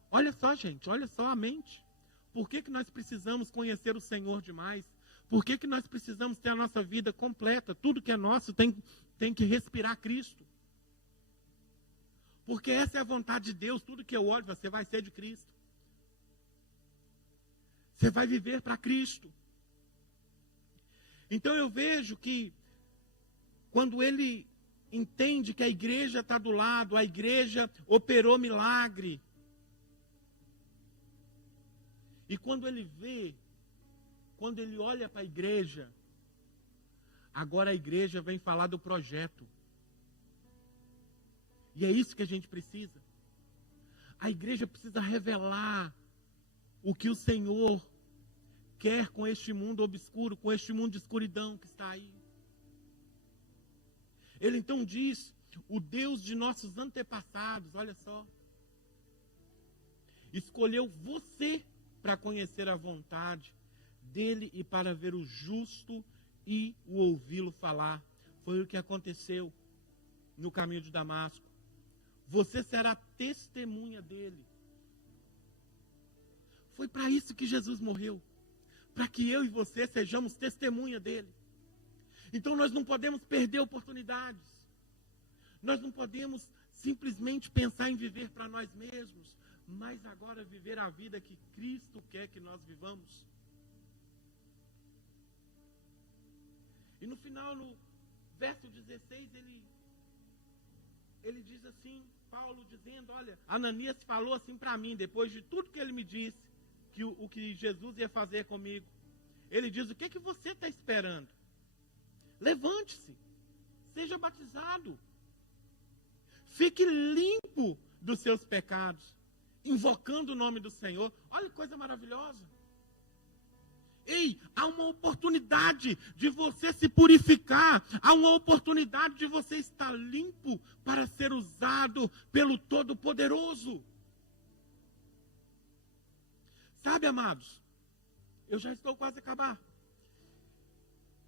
Olha só, gente, olha só a mente. Por que nós precisamos conhecer o Senhor demais? Por que nós precisamos ter a nossa vida completa? Tudo que é nosso tem que respirar Cristo. Porque essa é a vontade de Deus. Tudo que eu olho, você vai ser de Cristo. Você vai viver para Cristo. Então eu vejo que quando ele entende que a igreja está do lado, a igreja operou milagre. E quando ele vê, quando ele olha para a igreja, agora a igreja vem falar do projeto. E é isso que a gente precisa. A igreja precisa revelar o que o Senhor quer com este mundo obscuro, com este mundo de escuridão que está aí. Ele então diz, o Deus de nossos antepassados, olha só, escolheu você para conhecer a vontade dele e para ver o justo e o ouvi-lo falar. Foi o que aconteceu no caminho de Damasco. Você será testemunha dele. Foi para isso que Jesus morreu. Para que eu e você sejamos testemunha dele. Então nós não podemos perder oportunidades. Nós não podemos simplesmente pensar em viver para nós mesmos, mas agora viver a vida que Cristo quer que nós vivamos. E no final, no verso 16, ele diz assim, Paulo dizendo, olha, Ananias falou assim para mim, depois de tudo que ele me disse, que o que Jesus ia fazer comigo. Ele diz, o que você está esperando? Levante-se, seja batizado, fique limpo dos seus pecados, invocando o nome do Senhor. Olha que coisa maravilhosa. Ei, há uma oportunidade de você se purificar, há uma oportunidade de você estar limpo para ser usado pelo Todo-Poderoso. Sabe, amados, eu já estou quase a acabar.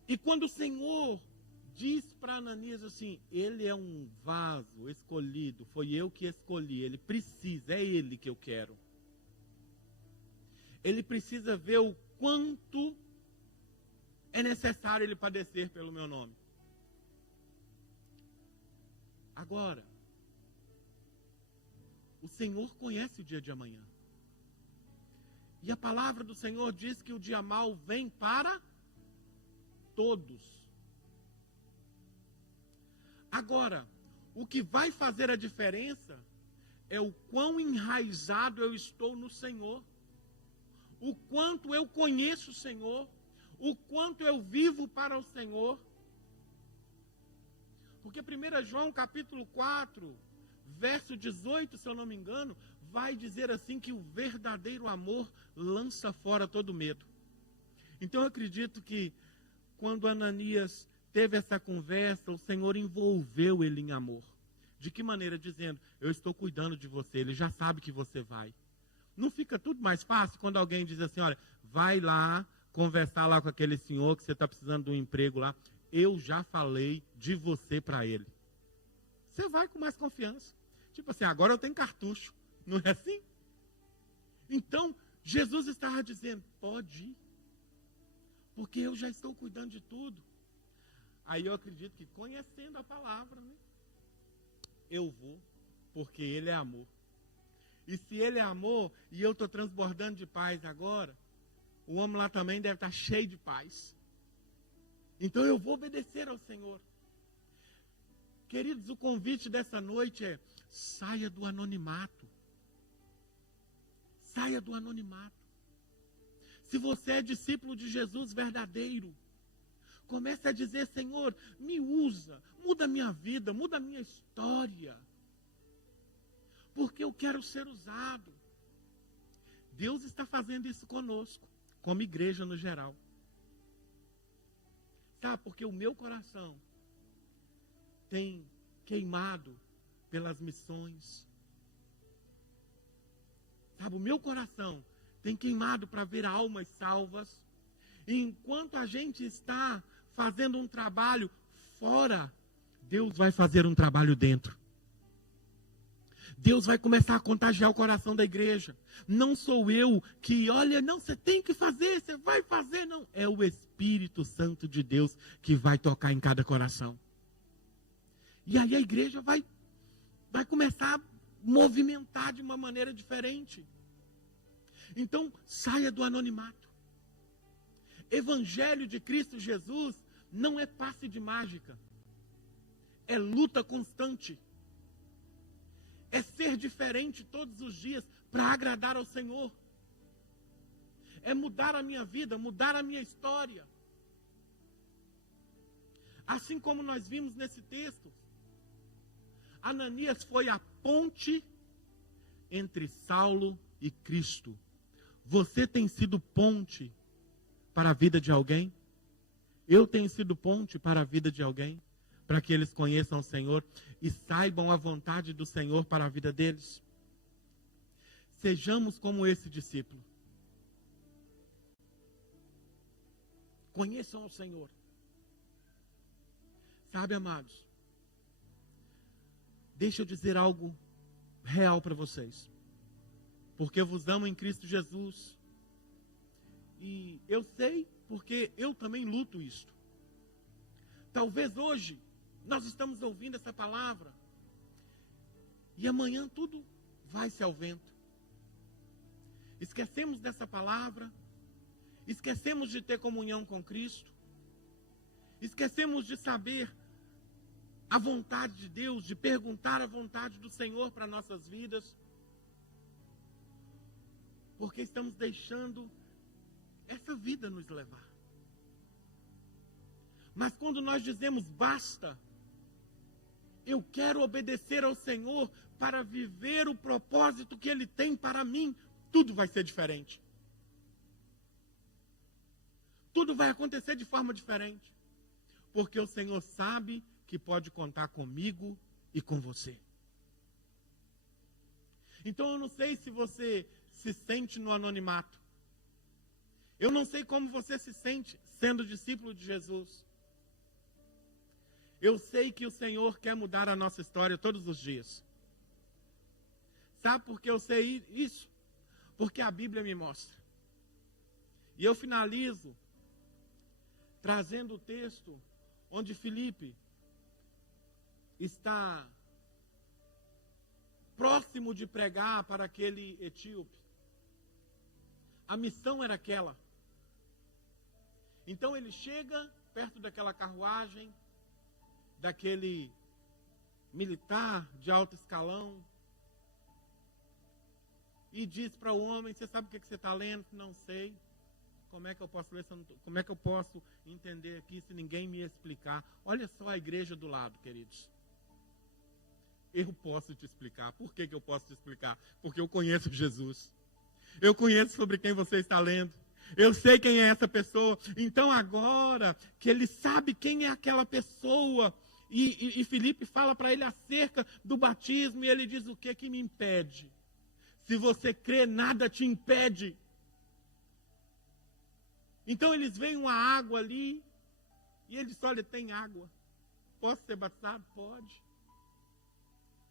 E quando o Senhor diz para Ananias assim, ele é um vaso escolhido, foi eu que escolhi, ele precisa, é ele que eu quero. Ele precisa ver o quanto é necessário ele padecer pelo meu nome. Agora, o Senhor conhece o dia de amanhã. E a palavra do Senhor diz que o dia mau vem para todos. Agora, o que vai fazer a diferença é o quão enraizado eu estou no Senhor. O quanto eu conheço o Senhor, o quanto eu vivo para o Senhor. Porque 1 João capítulo 4, verso 18, se eu não me engano, vai dizer assim que o verdadeiro amor lança fora todo medo. Então eu acredito que quando Ananias teve essa conversa, o Senhor envolveu ele em amor. De que maneira? Dizendo, eu estou cuidando de você, ele já sabe que você vai. Não fica tudo mais fácil quando alguém diz assim, olha, vai lá conversar lá com aquele senhor que você está precisando de um emprego lá. Eu já falei de você para ele. Você vai com mais confiança. Tipo assim, agora eu tenho cartucho. Não é assim? Então, Jesus estava dizendo, pode ir. Porque eu já estou cuidando de tudo. Aí eu acredito que conhecendo a palavra, né, eu vou, porque ele é amor. E se ele é amor, e eu estou transbordando de paz agora, o homem lá também deve estar cheio de paz. Então eu vou obedecer ao Senhor. Queridos, o convite dessa noite é, saia do anonimato. Saia do anonimato. Se você é discípulo de Jesus verdadeiro, comece a dizer, Senhor, me usa, muda a minha vida, muda a minha história. Porque eu quero ser usado. Deus está fazendo isso conosco. como igreja no geral. Sabe, porque o meu coração tem queimado pelas missões. Sabe, o meu coração tem queimado para ver almas salvas. E enquanto a gente está fazendo um trabalho fora, Deus vai fazer um trabalho dentro. Deus vai começar a contagiar o coração da igreja. Não sou eu que, olha, não, você tem que fazer, você vai fazer, não. É o Espírito Santo de Deus que vai tocar em cada coração. E aí a igreja vai começar a movimentar de uma maneira diferente. Então, saia do anonimato. Evangelho de Cristo Jesus não é passe de mágica. É luta constante. É ser diferente todos os dias para agradar ao Senhor. É mudar a minha vida, mudar a minha história. Assim como nós vimos nesse texto, Ananias foi a ponte entre Saulo e Cristo. Você tem sido ponte para a vida de alguém? Eu tenho sido ponte para a vida de alguém? Para que eles conheçam o Senhor e saibam a vontade do Senhor para a vida deles. Sejamos como esse discípulo. Conheçam o Senhor. Sabe, amados, deixa eu dizer algo real para vocês. Porque eu vos amo em Cristo Jesus. E eu sei, porque eu também luto isto. Talvez hoje nós estamos ouvindo essa palavra e amanhã tudo vai-se ao vento. Esquecemos dessa palavra, esquecemos de ter comunhão com Cristo, esquecemos de saber a vontade de Deus, de perguntar a vontade do Senhor para nossas vidas, porque estamos deixando essa vida nos levar. Mas quando nós dizemos basta, eu quero obedecer ao Senhor para viver o propósito que Ele tem para mim, tudo vai ser diferente. Tudo vai acontecer de forma diferente. Porque o Senhor sabe que pode contar comigo e com você. Então eu não sei se você se sente no anonimato. Eu não sei como você se sente sendo discípulo de Jesus. Eu sei que o Senhor quer mudar a nossa história todos os dias. Sabe por que eu sei isso? Porque a Bíblia me mostra. E eu finalizo trazendo o texto onde Filipe está próximo de pregar para aquele etíope. A missão era aquela. Então ele chega perto daquela carruagem, daquele militar de alto escalão, e diz para o homem: você sabe o que você está lendo? Não sei. Como é que eu posso ler? Como é que eu posso entender aqui se ninguém me explicar? Olha só a igreja do lado, queridos. Eu posso te explicar. Por que eu posso te explicar? Porque eu conheço Jesus. Eu conheço sobre quem você está lendo. Eu sei quem é essa pessoa. Então agora que ele sabe quem é aquela pessoa, e Filipe fala para ele acerca do batismo, e ele diz: o que me impede? Se você crê, nada te impede. Então eles veem uma água ali, e ele diz: olha, tem água. Posso ser batizado? Pode.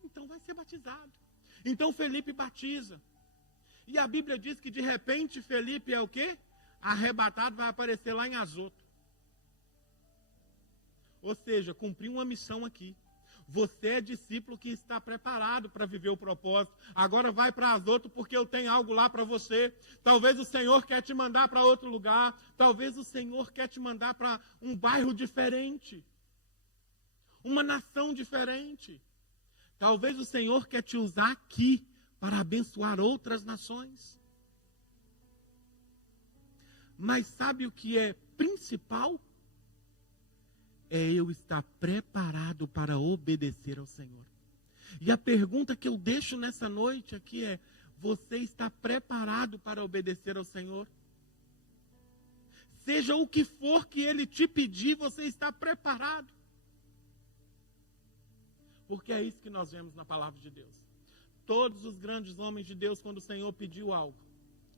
Então vai ser batizado. Então Felipe batiza. E a Bíblia diz que de repente Felipe é o quê? Arrebatado, vai aparecer lá em Azoto. Ou seja, cumpriu uma missão aqui. Você é discípulo que está preparado para viver o propósito. Agora vai para Azoto porque eu tenho algo lá para você. Talvez o Senhor quer te mandar para outro lugar. Talvez o Senhor quer te mandar para um bairro diferente. Uma nação diferente. Talvez o Senhor quer te usar aqui para abençoar outras nações. Mas sabe o que é principal? É eu estar preparado para obedecer ao Senhor. E a pergunta que eu deixo nessa noite aqui é: você está preparado para obedecer ao Senhor? seja o que for que Ele te pedir, você está preparado. Porque é isso que nós vemos na palavra de Deus. Todos os grandes homens de Deus, quando o Senhor pediu algo,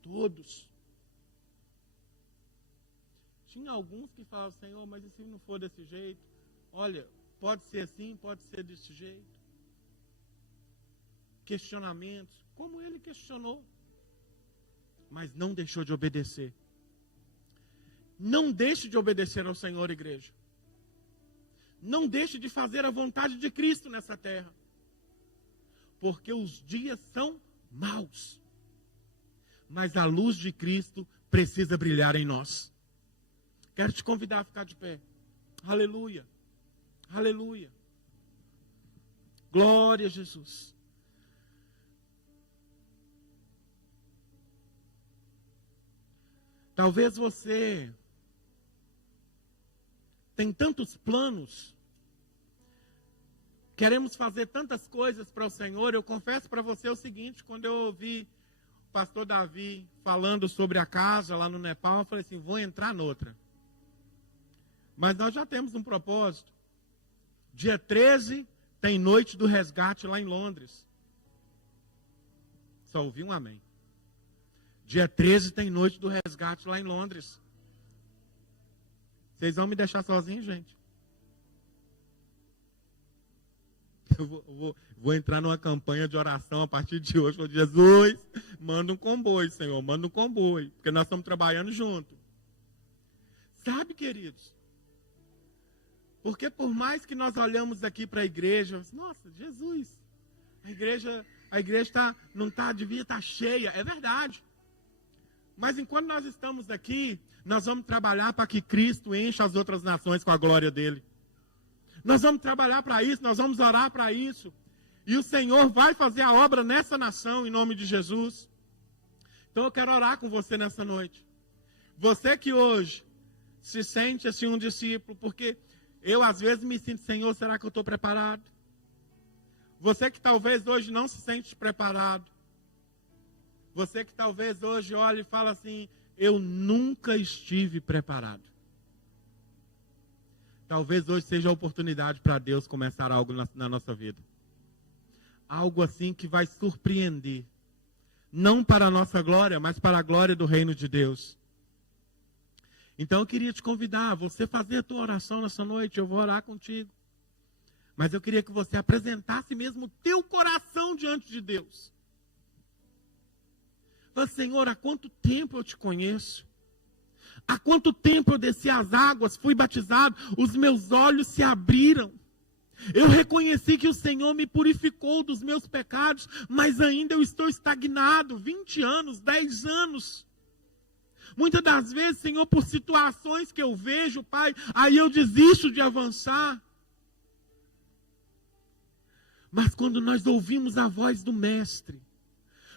todos. Tinha alguns que falavam, Senhor, mas e se não for desse jeito? Olha, pode ser assim, pode ser desse jeito. Questionamentos, como ele questionou. Mas não deixou de obedecer. Não deixe de obedecer ao Senhor, igreja. Não deixe de fazer a vontade de Cristo nessa terra. Porque os dias são maus. Mas a luz de Cristo precisa brilhar em nós. Quero te convidar a ficar de pé. Aleluia. Aleluia. Glória a Jesus. Talvez você tem tantos planos, queremos fazer tantas coisas para o Senhor. Eu confesso para você o seguinte, quando eu ouvi o pastor Davi falando sobre a casa lá no Nepal, eu falei assim, vou entrar noutra. Mas nós já temos um propósito. Dia 13 tem noite do resgate lá em Londres. Só ouvi um amém. Dia 13 tem noite do resgate lá em Londres. Vocês vão me deixar sozinho, gente? Eu vou entrar numa campanha de oração a partir de hoje. Jesus, manda um comboio, Senhor, manda um comboio. Porque nós estamos trabalhando junto. Sabe, queridos? Porque por mais que nós olhamos aqui para a igreja, nossa, Jesus, a igreja devia estar cheia. É verdade. Mas enquanto nós estamos aqui, nós vamos trabalhar para que Cristo encha as outras nações com a glória dele. Nós vamos trabalhar para isso, nós vamos orar para isso. E o Senhor vai fazer a obra nessa nação, em nome de Jesus. Então eu quero orar com você nessa noite. Você que hoje se sente assim um discípulo, porque eu às vezes me sinto, Senhor, será que eu estou preparado? Você que talvez hoje não se sente preparado. Você que talvez hoje olhe e fala assim, eu nunca estive preparado. Talvez hoje seja a oportunidade para Deus começar algo na nossa vida. Algo assim que vai surpreender. Não para a nossa glória, mas para a glória do reino de Deus. Então eu queria te convidar, você fazer a tua oração nessa noite, eu vou orar contigo. Mas eu queria que você apresentasse mesmo o teu coração diante de Deus. Fala, Senhor, há quanto tempo eu te conheço? Há quanto tempo eu desci as águas, fui batizado, os meus olhos se abriram. Eu reconheci que o Senhor me purificou dos meus pecados, mas ainda eu estou estagnado, 20 anos, 10 anos. Muitas das vezes, Senhor, por situações que eu vejo, Pai, aí eu desisto de avançar. Mas quando nós ouvimos a voz do Mestre,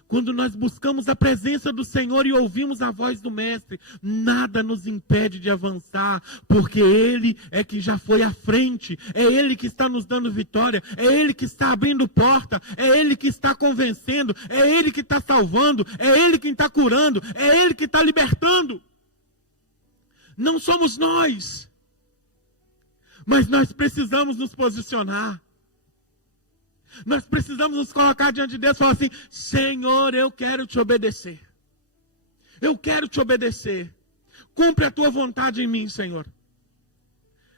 quando nós buscamos a presença do Senhor e ouvimos a voz do Mestre, nada nos impede de avançar, porque Ele é que já foi à frente, é Ele que está nos dando vitória, é Ele que está abrindo porta, é Ele que está convencendo, é Ele que está salvando, é Ele que está curando, é Ele que está libertando. Não somos nós, mas nós precisamos nos posicionar. Nós precisamos nos colocar diante de Deus e falar assim, Senhor, eu quero te obedecer. Eu quero te obedecer. Cumpre a tua vontade em mim, Senhor.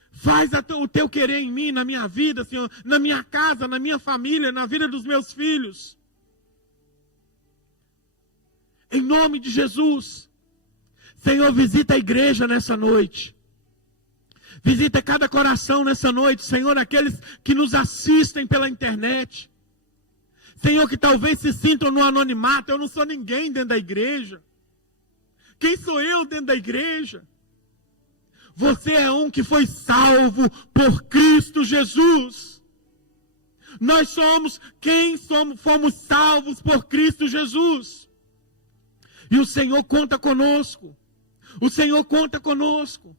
Faz o teu querer em mim, na minha vida, Senhor, na minha casa, na minha família, na vida dos meus filhos. Em nome de Jesus. Senhor, visita a igreja nessa noite. Visita cada coração nessa noite, Senhor, aqueles que nos assistem pela internet. Senhor, que talvez se sintam no anonimato, eu não sou ninguém dentro da igreja. Quem sou eu dentro da igreja? Você é um que foi salvo por Cristo Jesus. Nós somos fomos salvos por Cristo Jesus. E o Senhor conta conosco. O Senhor conta conosco.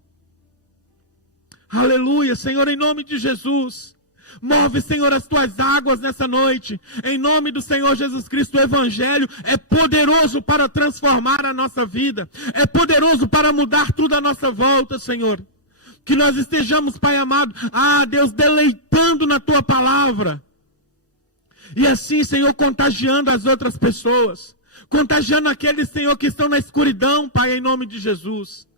Aleluia, Senhor, em nome de Jesus. Move, Senhor, as tuas águas nessa noite. Em nome do Senhor Jesus Cristo, o Evangelho é poderoso para transformar a nossa vida. É poderoso para mudar tudo à nossa volta, Senhor. Que nós estejamos, Pai amado, Deus, deleitando na tua palavra. E assim, Senhor, contagiando as outras pessoas. Contagiando aqueles, Senhor, que estão na escuridão, Pai, em nome de Jesus.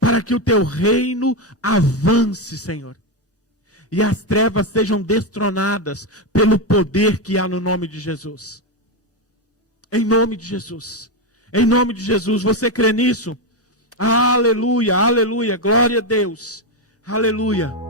Para que o teu reino avance, Senhor. E as trevas sejam destronadas pelo poder que há no nome de Jesus. Em nome de Jesus. Em nome de Jesus. Você crê nisso? Aleluia, aleluia. Glória a Deus. Aleluia.